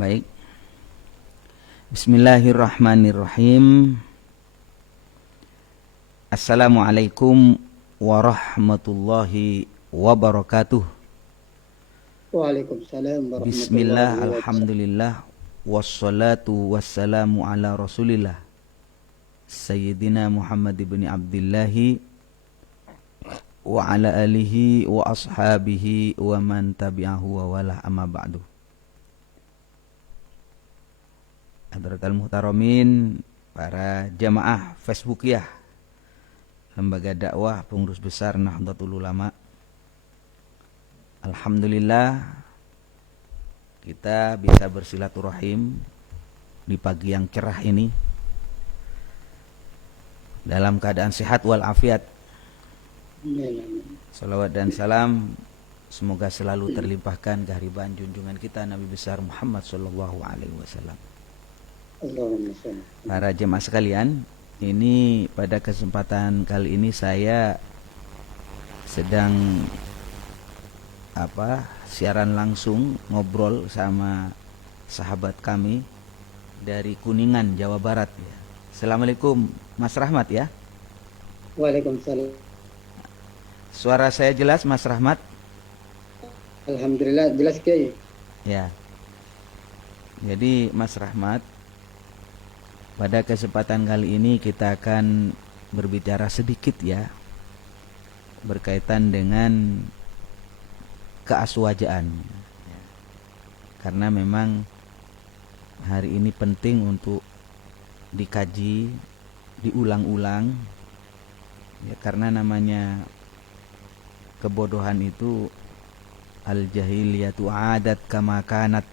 Baik. Bismillahirrahmanirrahim. Assalamualaikum warahmatullahi wabarakatuh. Waalaikumsalam warahmatullahi Bismillah, wabarakatuh. alhamdulillah, wassalatu wassalamu ala rasulillah Sayyidina Muhammad ibn Abdillahi wa ala alihi wa ashabihi wa man tabi'ahu wa walah amma ba'du. Hadratal muhtaramin, para jamaah Facebookiyah Lembaga Dakwah Pengurus Besar Nahdlatul Ulama. Alhamdulillah kita bisa bersilaturahim di pagi yang cerah ini dalam keadaan sehat walafiat. Salawat dan salam semoga selalu terlimpahkan kehadiran junjungan kita Nabi besar Muhammad sallallahu alaihi wasallam. Para jemaah sekalian, ini pada kesempatan kali ini saya sedang siaran langsung ngobrol sama sahabat kami dari Kuningan, Jawa Barat ya. Assalamualaikum Mas Rahmat ya. Waalaikumsalam. Suara saya jelas Mas Rahmat? Alhamdulillah jelas Kiai. Ya. Jadi Mas Rahmat, pada kesempatan kali ini kita akan berbicara sedikit ya berkaitan dengan keaswajaan. Karena memang hari ini penting untuk dikaji, diulang-ulang. Ya, karena namanya kebodohan itu al-jahiliyatu adat kama kanat.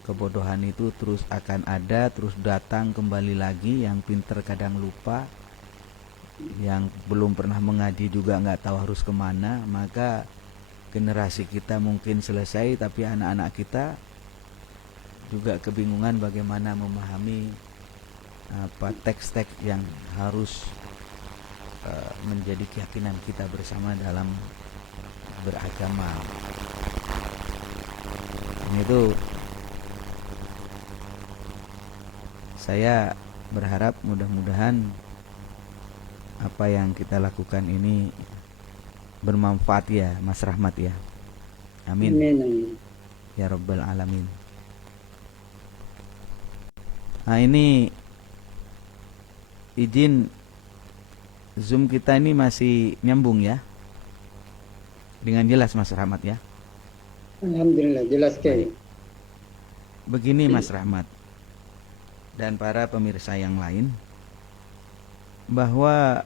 Kebodohan itu terus akan ada, terus datang kembali lagi. Yang pinter kadang lupa, yang belum pernah mengaji juga nggak tahu harus kemana. Maka generasi kita mungkin selesai, tapi anak-anak kita juga kebingungan bagaimana memahami teks-teks yang harus menjadi keyakinan kita bersama dalam beragama. Ini itu saya berharap mudah-mudahan apa yang kita lakukan ini bermanfaat ya Mas Rahmat ya. Amin. Amin. Ya Rabbal Alamin. Nah ini izin Zoom kita ini masih nyambung ya, dengan jelas Mas Rahmat ya. Alhamdulillah jelas Kiai. Begini Mas Rahmat dan para pemirsa yang lain, bahwa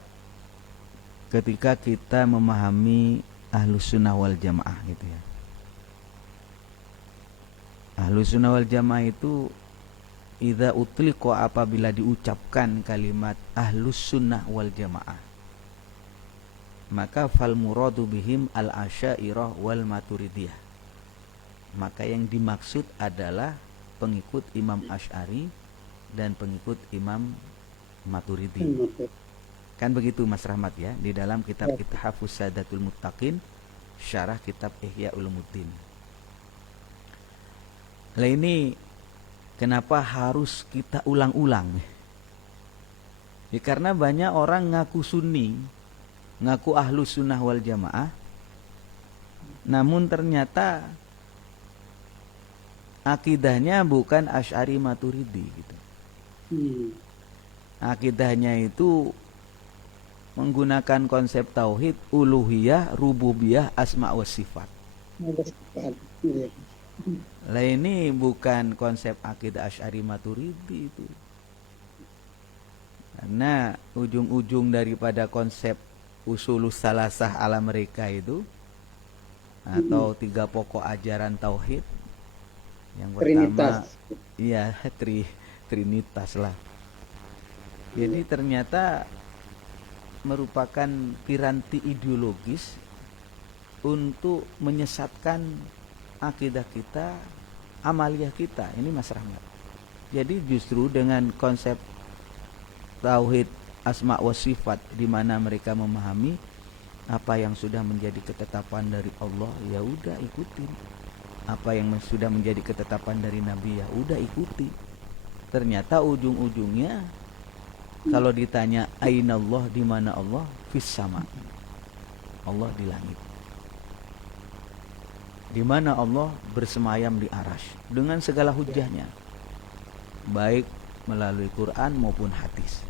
ketika kita memahami Ahlus Sunnah wal Jamaah gitu ya, Ahlus Sunnah wal Jamaah itu idza utliqa, apabila diucapkan kalimat Ahlus Sunnah wal Jamaah, maka fal muradu bihim al asy'ariyah wal maturidiyah. Maka yang dimaksud adalah pengikut Imam Asy'ari dan pengikut Imam Maturidi. Kan begitu Mas Rahmat ya, di dalam kitab Ithafus Sadatul Muttaqin, syarah kitab Ihya Ulumuddin. Lah ini kenapa harus kita ulang-ulang? Ya karena banyak orang ngaku sunni, ngaku Ahlus Sunnah wal Jamaah, namun ternyata akidahnya bukan Asy'ari Maturidi gitu. Akidahnya itu menggunakan konsep tauhid, uluhiyah, rububiyah, asma wa sifat. Lah ini bukan konsep akidah Asy'ari Maturidi itu. Karena ujung-ujung daripada konsep usulus salasah ala mereka itu, atau tiga pokok ajaran tauhid. Yang pertama, iya Trinitas lah. Jadi ternyata merupakan piranti ideologis untuk menyesatkan akidah kita, amaliyah kita. Ini Mas Rahmat. Jadi justru dengan konsep tauhid asma wa sifat, di mana mereka memahami apa yang sudah menjadi ketetapan dari Allah, ya udah ikutin. apa yang sudah menjadi ketetapan dari Nabi, ya udah ikuti. Ternyata ujung-ujungnya kalau ditanya aina Allah, di mana Allah, fis sama, Allah di langit. Di mana Allah bersemayam di arasy dengan segala hujahnya, baik melalui Quran maupun hadis.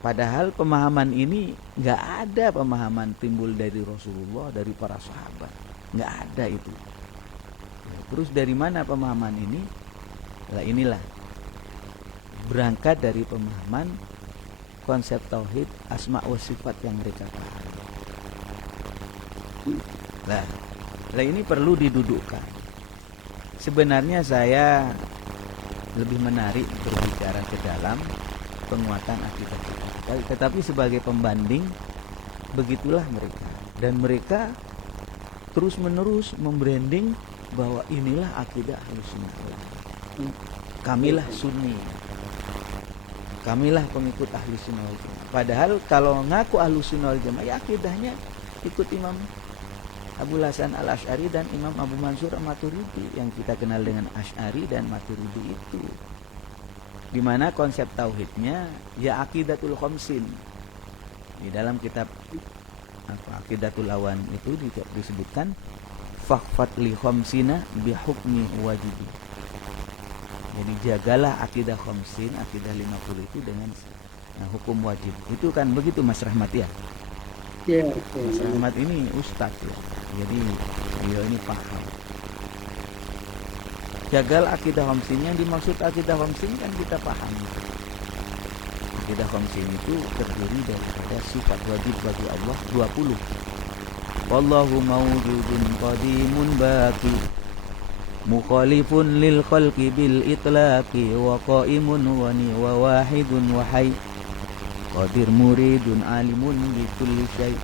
Padahal pemahaman ini nggak ada pemahaman timbul dari Rasulullah, dari para sahabat, nggak ada itu. Terus dari mana pemahaman ini? Nah, inilah berangkat dari pemahaman konsep tauhid asma wa sifat yang mereka pahami. Nah, ini perlu didudukkan. Sebenarnya saya lebih menarik berbicara ke dalam penguatan akidah kita. Tetapi sebagai pembanding, begitulah mereka. Dan mereka terus-menerus membranding bahwa inilah akidah Ahlussunnah. Kamilah Sunni. Kamilah pengikut Ahlussunnah wal Jamaah. Padahal kalau ngaku Ahlussunnah wal Jamaah, ya akidahnya ikut Imam Abul Hasan Al-Asy'ari dan Imam Abu Mansur Maturidi yang kita kenal dengan Asy'ari dan Maturidi itu. Di mana konsep tauhidnya ya aqidatul khamsin. Di dalam kitab Aqidatul Awan itu disebutkan faqfat li khamsina bihukmi wajibi. Jadi jagalah akidah khamsin, akidah 50 itu dengan hukum wajib. Itu kan begitu Mas Rahmat ya? Iya. Mas Rahmat ini ustaz ya. Jadi beliau ini paham. Jagal akidah khamsin, yang dimaksud akidah khamsin kan kita pahami. Akidah khamsin itu terdiri daripada sifat wajib bagi Allah 20. Wallahu mawjudun qadimun baqi mukhalifun lil khalqi bil itlaqi wa qaimun wa wahidun wa hayy qadir muridun alimun bi kulli syai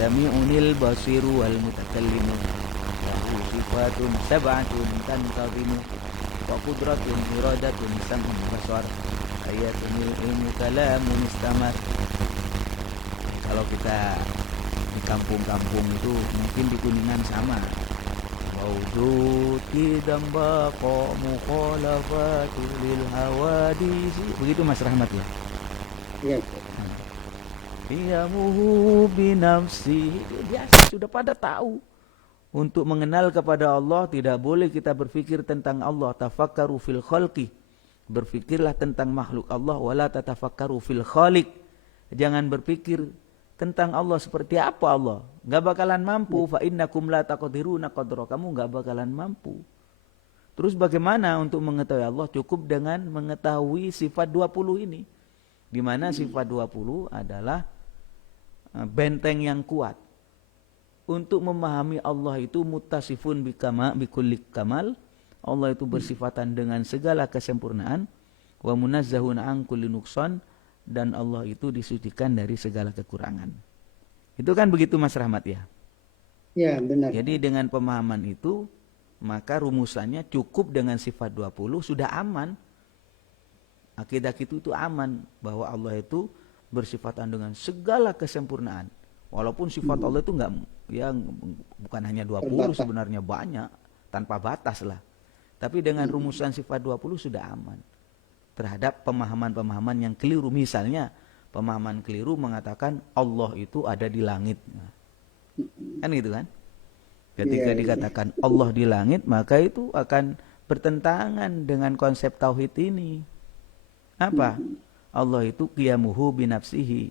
sami'unil basiru wal mutakallimu lahu sifatun sab'atun tantazimu wa qudratun iradatun sam'un basar ayatun ilmu kalamun istamar. Kalau kita di kampung-kampung itu mungkin di Kuningan sama, Mawjud dan baqa mukhalafatul lil hawadisi. Begitu Mas Rahmat ya? Iya. Qiyamuhu binafsi. Biasa sudah pada tahu. Untuk mengenal kepada Allah tidak boleh kita berfikir tentang Allah. Tafakkaru fil khalqi. Berfikirlah tentang makhluk Allah. Wala tatafakkaru fil khaliq. Jangan berpikir tentang Allah seperti apa Allah. Gak bakalan mampu. Fa innakum la taqdiruna qadra. Kamu gak bakalan mampu. Terus bagaimana untuk mengetahui Allah? Cukup dengan mengetahui sifat 20 ini. Di mana sifat 20 adalah benteng yang kuat. Untuk memahami Allah itu muttasifun bikulli kamal. Allah itu bersifatan dengan segala kesempurnaan. Wa munazzahun an kulli nuqsan. Dan Allah itu disucikan dari segala kekurangan. Itu kan begitu Mas Rahmat ya? Ya, benar. Jadi dengan pemahaman itu, maka rumusannya cukup dengan sifat 20 sudah aman. Akidah itu aman bahwa Allah itu bersifatan dengan segala kesempurnaan. Walaupun sifat Allah itu enggak, ya bukan hanya 20 Terbatas. sebenarnya banyak, tanpa batas lah. Tapi dengan rumusan sifat 20 sudah aman. Terhadap pemahaman-pemahaman yang keliru. Misalnya pemahaman keliru mengatakan Allah itu ada di langit. Kan gitu kan? Ketika dikatakan Allah di langit, maka itu akan bertentangan dengan konsep tauhid ini. Apa? Allah itu qiyamuhu binafsihi.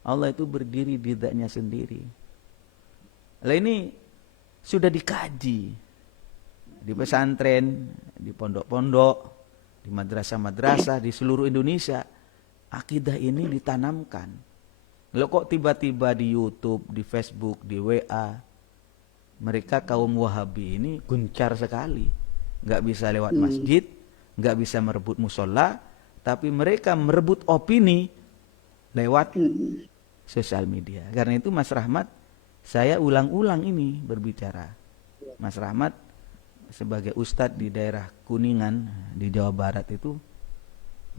Allah itu berdiri di zatnya sendiri. Lah ini sudah dikaji di pesantren, di pondok-pondok, di madrasah-madrasah di seluruh Indonesia. Akidah ini ditanamkan. Lalu kok tiba-tiba di YouTube, di Facebook, di WA, mereka kaum Wahabi ini gencar sekali. Gak bisa lewat masjid, gak bisa merebut musola, tapi mereka merebut opini lewat sosial media. Karena itu Mas Rahmat, saya ulang-ulang ini berbicara. Mas Rahmat sebagai ustadz di daerah Kuningan di Jawa Barat itu,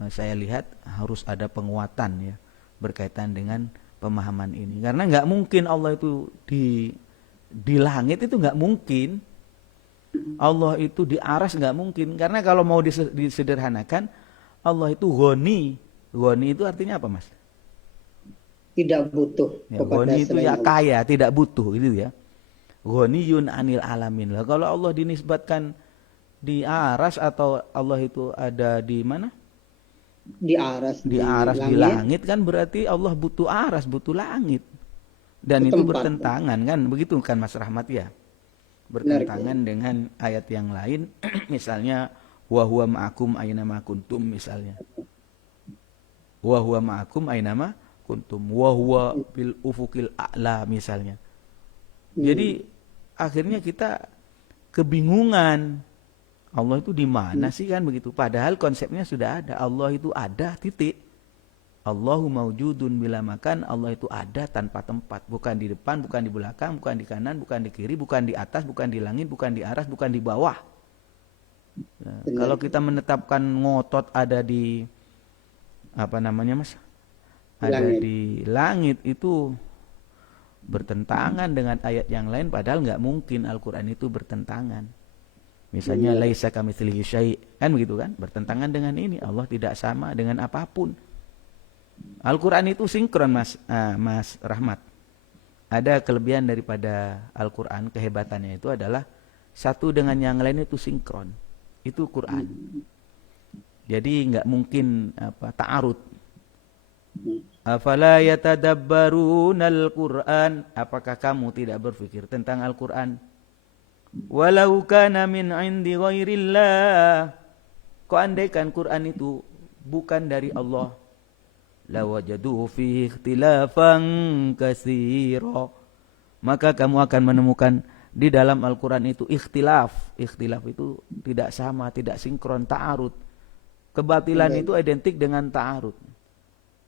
saya lihat harus ada penguatan ya berkaitan dengan pemahaman ini. Karena nggak mungkin Allah itu di langit itu nggak mungkin. Allah itu di aras nggak mungkin. Karena kalau mau disederhanakan, Allah itu ghani. Ghani itu artinya apa, Mas? Tidak butuh Ya, kepada ghani itu selain ya Allah. kaya, tidak butuh itu ya. Ghaniyun anil alamin. Lah kalau Allah dinisbatkan di aras atau Allah itu ada di mana? Di aras, Di di aras di langit, langit kan berarti Allah butuh aras, butuh langit. Dan itu itu tempat. bertentangan kan, begitu kan Mas Rahmat ya? Benar, Bertentangan dengan ayat yang lain, misalnya wa huwa ma'akum aina ma kuntum misalnya. Wa huwa ma'akum aina ma kuntum wa huwa bil ufuqil a'la misalnya. Hmm. Jadi akhirnya kita kebingungan. Allah itu di mana sih kan begitu? Padahal konsepnya sudah ada. Allah itu ada, titik. Allahu maujudun bila makan. Allah itu ada tanpa tempat. Bukan di depan, bukan di belakang, bukan di kanan, bukan di kiri, bukan di atas, bukan di langit, bukan di aras, bukan di bawah. Nah, Benar. kalau kita menetapkan ngotot ada di apa namanya Mas? Di Ada langit. di langit itu bertentangan dengan ayat yang lain, padahal nggak mungkin Al-Quran itu bertentangan. Misalnya Benar. laisa kamitslihi syai', kan begitu kan? Bertentangan dengan ini, Allah tidak sama dengan apapun. Al-Quran itu sinkron Mas Rahmat. Ada kelebihan daripada Al-Quran, kehebatannya itu adalah satu dengan yang lain itu sinkron. Itu Quran. Jadi nggak mungkin ta'arud. Afala yatadabbarunal Qur'an? Apakah kamu tidak berpikir tentang Al-Quran? Walau kana min indi ghairillah. Kau andaikan Quran itu bukan dari Allah, lawajadu fi ikhtilafan katsira. Maka kamu akan menemukan di dalam Al-Quran itu ikhtilaf. Ikhtilaf itu tidak sama, tidak sinkron, ta'arud. Kebatilan Benar. itu identik dengan ta'arud.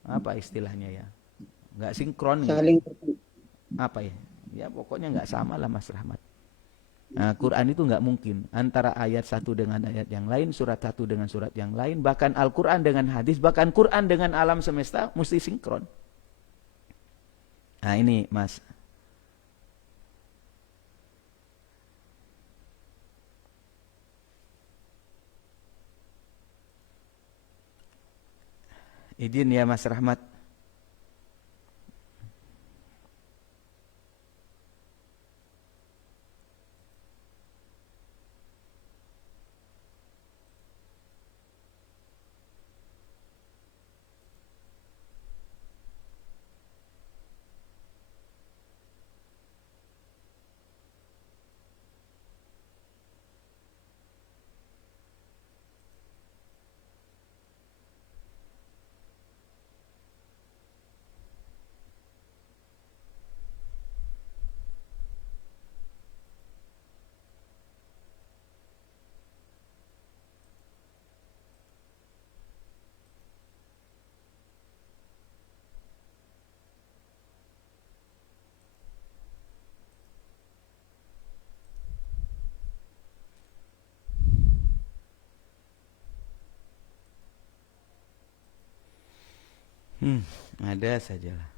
Apa istilahnya ya? Nggak sinkron gitu. Saling Apa ya? Ya pokoknya nggak sama lah Mas Rahmat. Nah, Quran itu nggak mungkin antara ayat satu dengan ayat yang lain, surat satu dengan surat yang lain, bahkan Al-Quran dengan hadis, bahkan Quran dengan alam semesta mesti sinkron. Nah ini Mas. Izin ya Mas Rahmat. Ada sajalah.